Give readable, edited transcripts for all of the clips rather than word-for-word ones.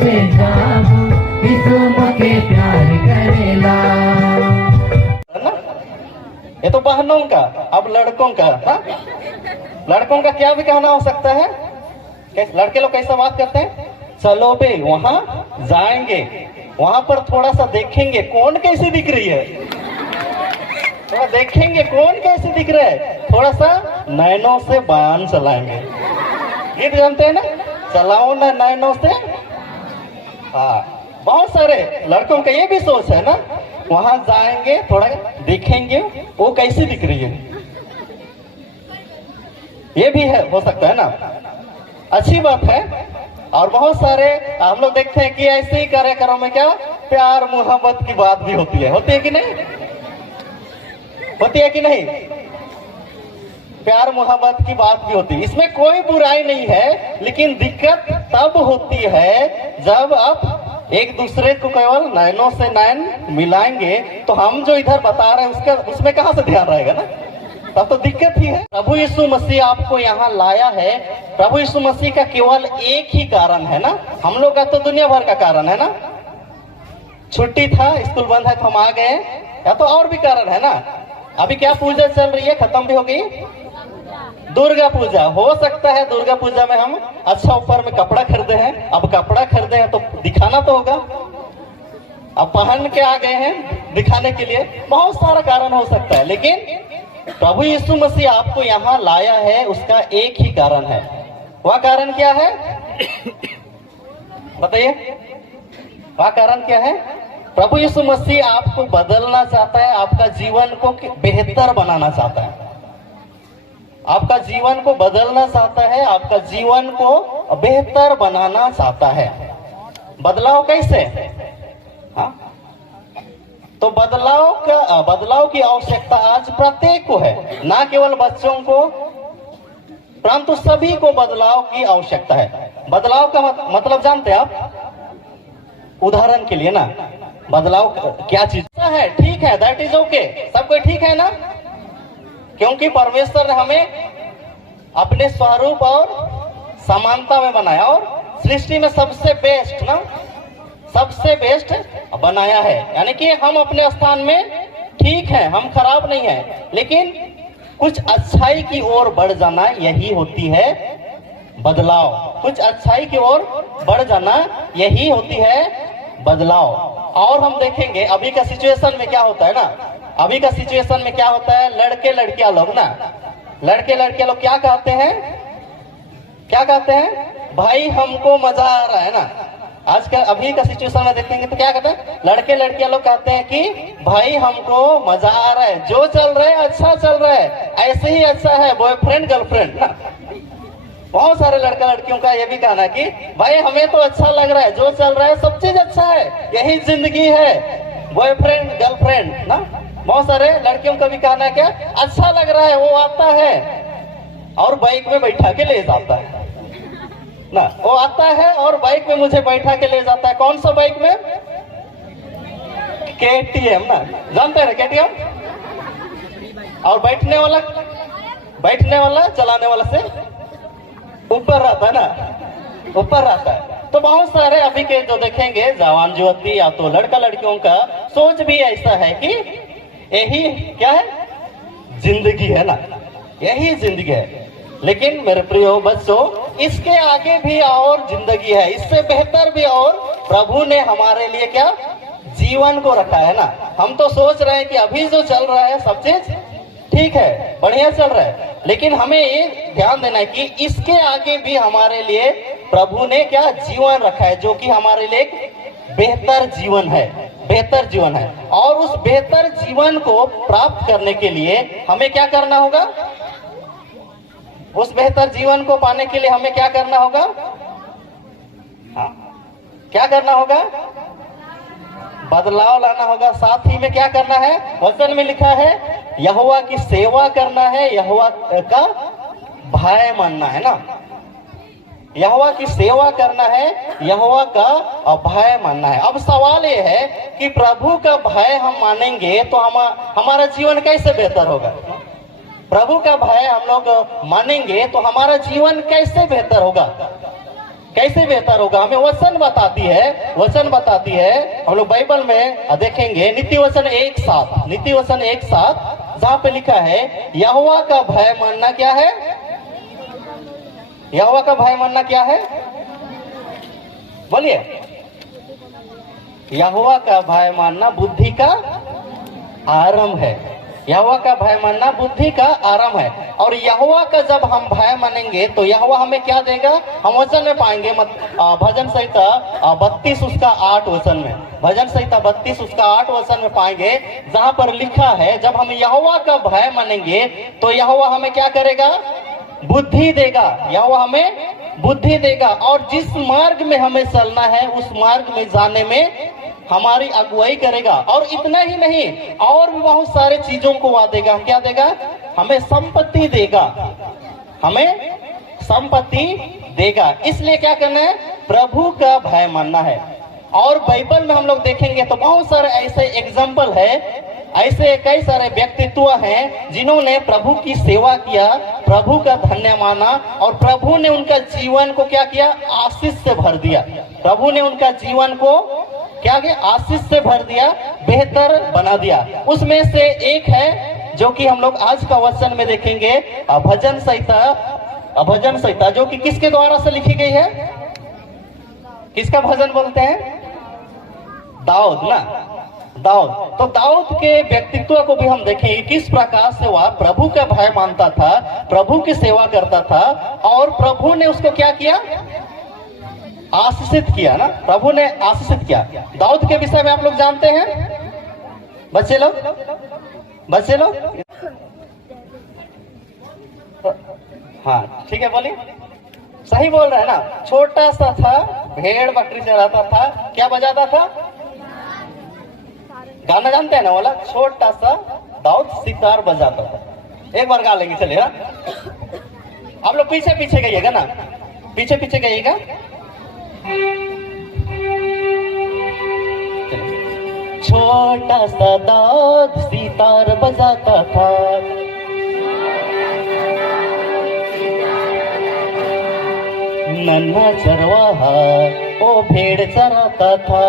कैसे जाऊं यीशु मुझे प्यार करेला। ये तो बहनों का, अब लड़कों का। हा? लड़कों का क्या भी कहना हो सकता है? लड़के लोग कैसा बात करते हैं? चलो बे वहां जाएंगे, वहां पर थोड़ा सा देखेंगे कौन कैसी दिख रही है, थोड़ा देखेंगे कौन कैसे दिख रहा है, थोड़ा सा नैनों से बयान चलाएंगे। गीत जानते हैं ना, चलाओ ना नैनों से। हाँ, बहुत सारे लड़कों का ये भी सोच है ना, वहां जाएंगे थोड़ा देखेंगे वो कैसी दिख रही है, ये भी है, हो सकता है ना, अच्छी बात है। और बहुत सारे हम लोग देखते हैं कि ऐसे ही कार्यक्रमों में क्या प्यार मोहब्बत की बात भी होती है कि नहीं, होती है कि नहीं? प्यार मोहब्बत की बात भी होती है, इसमें कोई बुराई नहीं है। लेकिन दिक्कत तब होती है जब आप एक दूसरे को केवल नैनों से नैन मिलाएंगे, तो हम जो इधर बता रहे हैं उसमें कहां से ध्यान रहेगा ना, तब तो दिक्कत ही है। प्रभु यीशु मसीह आपको यहाँ लाया है, प्रभु यीशु मसीह का केवल एक ही कारण है ना, हम लोग का तो दुनिया भर का कारण है ना। छुट्टी था, स्कूल बंद है तो हम आ गए, या तो और भी कारण है ना। अभी क्या पूजा चल रही है, खत्म भी हो गई, दुर्गा पूजा। हो सकता है दुर्गा पूजा में हम अच्छा ऊपर में कपड़ा खरीदे हैं, अब कपड़ा खरीदे हैं तो दिखाना तो होगा, अब पहन के आ गए हैं दिखाने के लिए, बहुत सारा कारण हो सकता है। लेकिन प्रभु यीशु मसीह आपको यहाँ लाया है, उसका एक ही कारण है। वह कारण क्या है बताइए, वह कारण क्या है? प्रभु यीशु मसीह आपको बदलना चाहता है, आपका जीवन को बेहतर बनाना चाहता है, आपका जीवन को बदलना चाहता है, आपका जीवन को बेहतर बनाना चाहता है। बदलाव कैसे? हाँ, तो बदलाव की आवश्यकता आज प्रत्येक को है, ना केवल बच्चों को, परंतु सभी को बदलाव की आवश्यकता है। बदलाव का मतलब जानते हैं आप? उदाहरण के लिए ना, बदलाव क्या चीज है? ठीक है, दैट इज ओके, सब कोई ठीक है ना, क्योंकि परमेश्वर ने हमें अपने स्वरूप और समानता में बनाया और सृष्टि में सबसे बेस्ट ना, सबसे बेस्ट बनाया है। यानी कि हम अपने स्थान में ठीक है, हम खराब नहीं है, लेकिन कुछ अच्छाई की ओर बढ़ जाना, यही होती है बदलाव। कुछ अच्छाई की ओर बढ़ जाना, यही होती है बदलाव। और हम देखेंगे अभी का सिचुएशन में क्या होता है ना, अभी का सिचुएशन में क्या होता है, लड़के लड़कियां लोग ना, लड़के लड़कियां लोग क्या कहते हैं, क्या कहते हैं? भाई हमको मजा आ रहा है ना। आज का अभी का सिचुएशन में देखेंगे तो क्या कहते हैं, लड़के लड़कियां लोग कहते हैं कि भाई हमको मजा आ रहा है, जो चल रहा है अच्छा चल रहा है, ऐसे ही अच्छा है बॉयफ्रेंड गर्लफ्रेंड ना। बहुत सारे लड़का लड़कियों का ये भी कहना है कि भाई हमें तो अच्छा लग रहा है, जो चल रहा है सब चीज अच्छा है, यही जिंदगी है, बॉयफ्रेंड गर्लफ्रेंड ना। बहुत सारे लड़कियों का भी कहना है क्या, अच्छा लग रहा है, वो आता है और बाइक में बैठा के ले जाता है ना, वो आता है और बाइक में मुझे बैठा के ले जाता है। कौन सा बाइक में? KTM ना, जानते हैं ना KTM। और बैठने वाला चलाने वाला से ऊपर रहता है ना, ऊपर रहता है। तो बहुत सारे अभी के जो देखेंगे जवान युवती या तो लड़का लड़कियों का सोच भी ऐसा है कि यही क्या है, जिंदगी है ना, यही जिंदगी है। लेकिन मेरे प्रिय बच्चों, इसके आगे भी और जिंदगी है, इससे बेहतर भी और प्रभु ने हमारे लिए क्या जीवन को रखा है ना। हम तो सोच रहे हैं कि अभी जो चल रहा है सब चीज ठीक है, बढ़िया चल रहा है, लेकिन हमें ये ध्यान देना है कि इसके आगे भी हमारे लिए प्रभु ने क्या जीवन रखा है, जो कि हमारे लिए एक बेहतर जीवन है, बेहतर जीवन है। और उस बेहतर जीवन को प्राप्त करने के लिए हमें क्या करना होगा, उस बेहतर जीवन को पाने के लिए हमें क्या करना होगा? हाँ, क्या करना होगा? बदलाव लाना होगा। साथ ही में क्या करना है? वचन में लिखा है यहोवा की सेवा करना है, यहोवा का भय मानना है ना, यहोवा की सेवा करना है, यहोवा का भय मानना है। अब सवाल ये है कि प्रभु का भय हम मानेंगे तो हमारा जीवन कैसे बेहतर होगा? प्रभु का भय हम लोग मानेंगे तो हमारा जीवन कैसे बेहतर होगा? कैसे बेहतर होगा? हमें वचन बताती है, वचन बताती है। हम लोग बाइबल में देखेंगे नीति वचन 1:7, नीति वचन 1:7, जहां पे लिखा है यहोवा का भय मानना क्या है? यहोवा का भय मानना क्या है? बोलिए। यहोवा का भय मानना बुद्धि का आरंभ है। यहोवा का भय मानना बुद्धि का आरंभ है। और यहोवा का जब हम भय मानेंगे तो यहोवा हमें क्या देगा? हम वचन में पाएंगे। भजन संहिता 32 उसका 8 वचन में, भजन संहिता 32 उसका 8 वचन में पाएंगे, जहां पर लिखा है जब हम यहोवा का भय मानेंगे तो यहोवा हमें क्या करेगा? बुद्धि देगा। यहोवा हमें बुद्धि देगा और जिस मार्ग में हमें चलना है उस मार्ग में जाने में हमारी अगुवाई करेगा। और इतना ही नहीं, और भी बहुत सारे चीजों को वह देगा। क्या देगा? हमें संपत्ति देगा, हमें संपत्ति देगा। इसलिए क्या करना है? प्रभु का भय मानना है। और बाइबल में हम लोग देखेंगे तो बहुत सारे ऐसे एग्जाम्पल है, ऐसे कई सारे व्यक्तित्व हैं जिन्होंने प्रभु की सेवा किया, प्रभु का धन्य माना और प्रभु ने उनका जीवन को क्या किया? आशीष से भर दिया। प्रभु ने उनका जीवन को क्या किया? आशीष से भर दिया, बेहतर बना दिया। उसमें से एक है जो कि हम लोग आज का वचन में देखेंगे, भजन संहिता जो कि किसके द्वारा से लिखी गई है? किसका भजन बोलते हैं? दाऊद ना, दाऊद। तो दाऊद के व्यक्तित्व को भी हम देखेंगे किस प्रकार से वह प्रभु का भय मानता था, प्रभु की सेवा करता था और प्रभु ने उसको क्या किया? आशीषित किया ना, प्रभु ने आशीषित किया। दाऊद के विषय में आप लोग जानते हैं बच्चे लोग? बच्चे लोग हाँ ठीक है, बोलिए। सही बोल रहे हैं ना? छोटा सा था, भेड़ बकरी चराता था, क्या बजाता था? गाना जानते हैं ना वाला? छोटा सा दाऊद सितार बजाता था। एक बार गा लेंगे, चलिए। आप लोग पीछे पीछे गइएगा ना, पीछे पीछे गइएगा। छोटा सा दाऊद सितार बजाता था, नन्हा चरवाहा ओ भेड़ चराता था।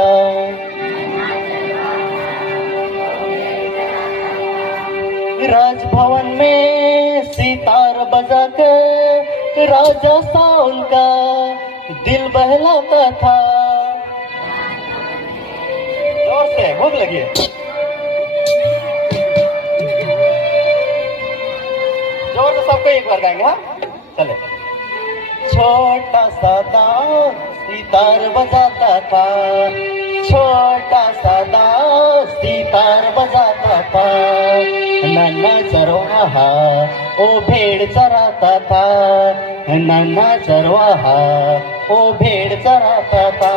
राजभवन में सितार बजाकर राजा साउल का दिल बहलाता था। जोर से, भूख लगी है? जोर से सबको एक बार गाएंगे। हाँ चले। छोटा सा दाऊद सितार बजाता था, छोटा सा दाऊद सितार बजाता था, नन्हा चरवाहा ओ भेड़ चराता था, नन्हा चरवाहा ओ भेड़ चराता था।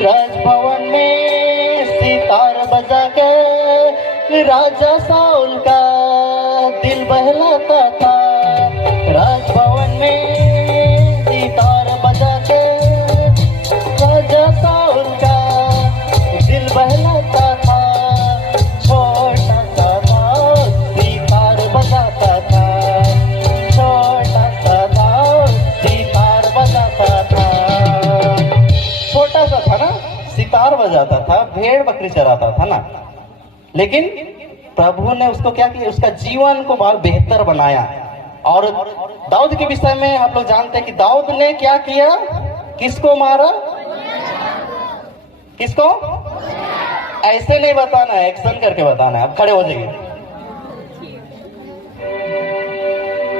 राजभवन में सितार बजाकर राजा साउल का दिल बहलाता था। राजभवन में सितार बजाकर राजा साउल का दिल बहलाता था। छोटा सा दाऊद सितार बजाता था, छोटा सा दाऊद सितार बजाता था। छोटा सा था ना, सितार बजाता था, भेड़ बकरी चराता था ना, लेकिन प्रभु ने उसको क्या किया? उसका जीवन को बहुत बेहतर बनाया। और दाऊद के विषय में आप लोग जानते हैं कि दाऊद ने क्या किया? किसको मारा? किसको? ऐसे नहीं बताना है, एक्शन करके बताना है। आप खड़े हो जाइए,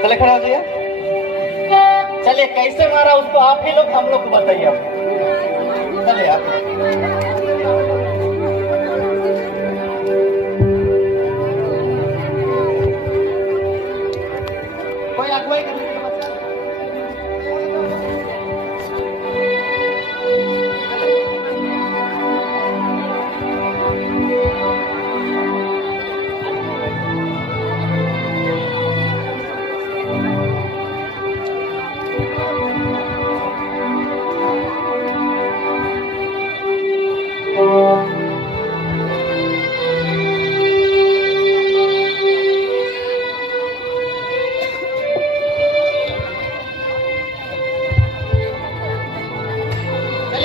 चले खड़े हो जाइए। चलिए कैसे मारा उसको आप ही लोग हम लोग को बताइए। चलिए आप कोई अगुवाई करने के बाद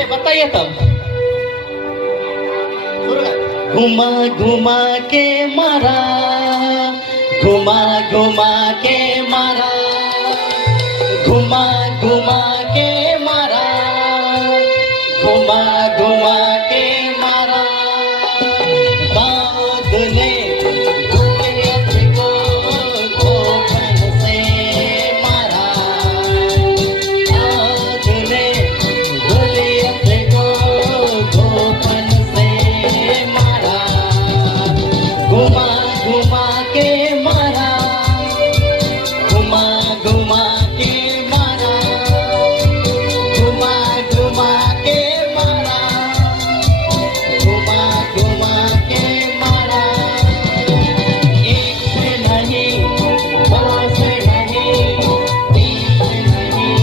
बताइए तब। घुमा घुमा के मारा, घुमा घुमा के मारा, घुमा घुमा के मारा, घुमा घुमा के मारा। दाऊद ने गोलियत को गोफन से मारा, दाऊद ने गोलियत को गोफन से मारा। घुमा घुमा के मारा, घुमा घुमा के मारा, घुमा घुमा के मारा, घुमा घुमा के मारा। एक से नहीं, दो से नहीं, तीन से नहीं,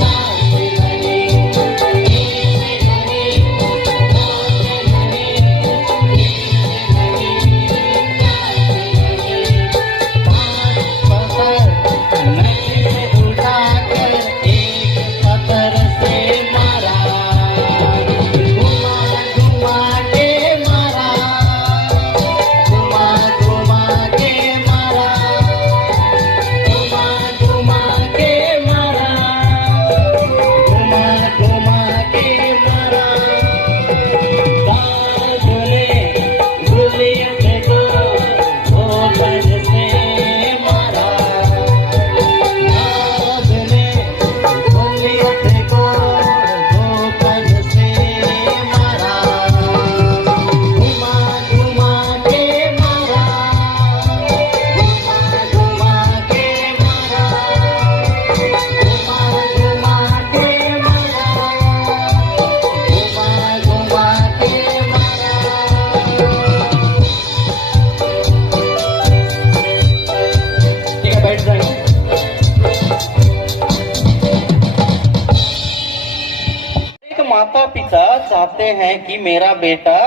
चार से नहीं, एक से नहीं, दो से नहीं, तीन से नहीं, चार से नहीं। पांच पत्थर नदी से उठाकर एक पत्थर से मारा। घुमा घुमा के मारा, घुमा घुमा के मारा, घुमा घुमा के मारा, घुमा घुमा के मारा। दाऊद ने गोलियत को गोफन से मारा, दाऊद ने गोलियत को गोफन से मारा। घुमा घुमा के मारा, घुमा घुमा के मारा, घुमा घुमा के मारा, घुमा घुमा के मारा। ठीक है, बैठ जाइए। एक माता पिता चाहते हैं कि मेरा बेटा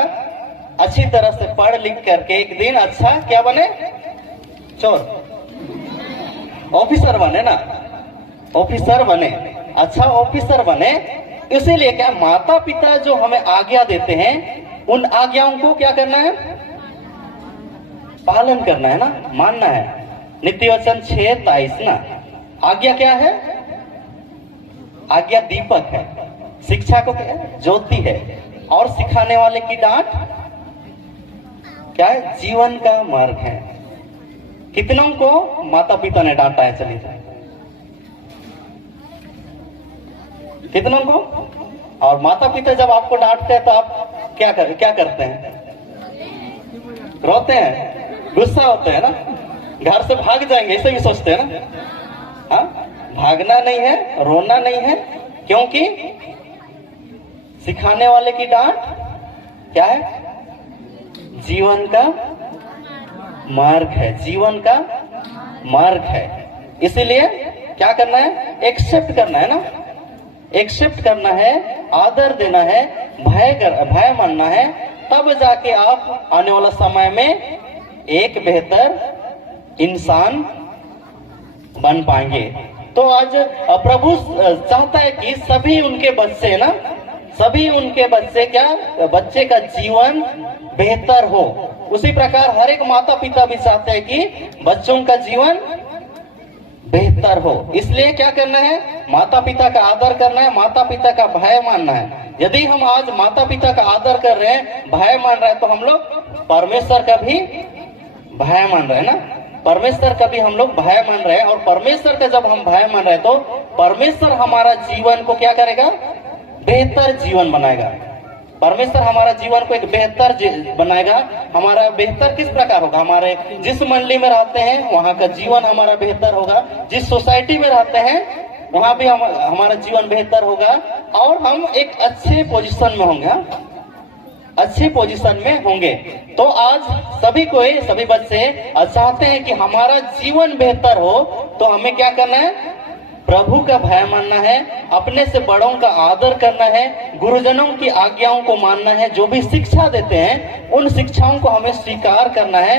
अच्छी तरह से पढ़ लिख करके एक दिन अच्छा क्या बने, चोर ऑफिसर बने ना, ऑफिसर बने, अच्छा ऑफिसर बने। इसीलिए क्या माता पिता जो हमें आज्ञा देते हैं, उन आज्ञाओं को क्या करना है, पालन करना है ना, मानना है। नीति वचन 6:23 ना, आज्ञा क्या है, आज्ञा दीपक है, शिक्षा को क्या है, ज्योति है, और सिखाने वाले की डांट क्या है, जीवन का मार्ग है। कितनों को माता पिता ने डांटा है, चलिए कितनों को। और माता पिता जब आपको डांटते हैं तो आप क्या करते हैं, रोते हैं, गुस्सा होते हैं ना, घर से भाग जाएंगे, ऐसे भी सोचते हैं ना। हाँ, भागना नहीं है, रोना नहीं है, क्योंकि सिखाने वाले की डांट क्या है, जीवन का मार्ग है, जीवन का मार्ग है। इसीलिए क्या करना है, एक्सेप्ट करना है ना, एक्सेप्ट करना है, आदर देना है, भय मानना है, तब जाके आप आने वाला समय में एक बेहतर इंसान बन पाएंगे। तो आज प्रभु चाहता है कि सभी उनके बच्चे ना, सभी उनके बच्चे क्या, बच्चे का जीवन बेहतर हो। उसी प्रकार हर एक माता पिता भी चाहते हैं कि बच्चों का जीवन बेहतर हो। इसलिए क्या करना है, माता पिता का आदर करना है, माता पिता का भय मानना है। यदि हम आज माता पिता का आदर कर रहे हैं, भय मान रहे हैं, तो हम लोग परमेश्वर का भी भय मान रहे हैं ना, परमेश्वर का भी हम लोग भय मान रहे हैं। और परमेश्वर का जब हम भय मान रहे हैं, तो परमेश्वर हमारा जीवन को क्या करेगा, बेहतर जीवन बनाएगा। परमेश्वर हमारा जीवन को एक बेहतर बनाएगा। हमारा बेहतर किस प्रकार होगा, हमारे जिस मंडली में रहते हैं वहाँ का जीवन हमारा बेहतर होगा, जिस सोसाइटी में रहते हैं वहाँ भी हमारा जीवन बेहतर होगा, और हम एक अच्छे पोजीशन में होंगे, अच्छी पोजीशन में होंगे। तो आज सभी बच्चे चाहते हैं कि हमारा जीवन बेहतर हो, तो हमें क्या करना है, प्रभु का भय मानना है, अपने से बड़ों का आदर करना है, गुरुजनों की आज्ञाओं को मानना है, जो भी शिक्षा देते हैं उन शिक्षाओं को हमें स्वीकार करना है।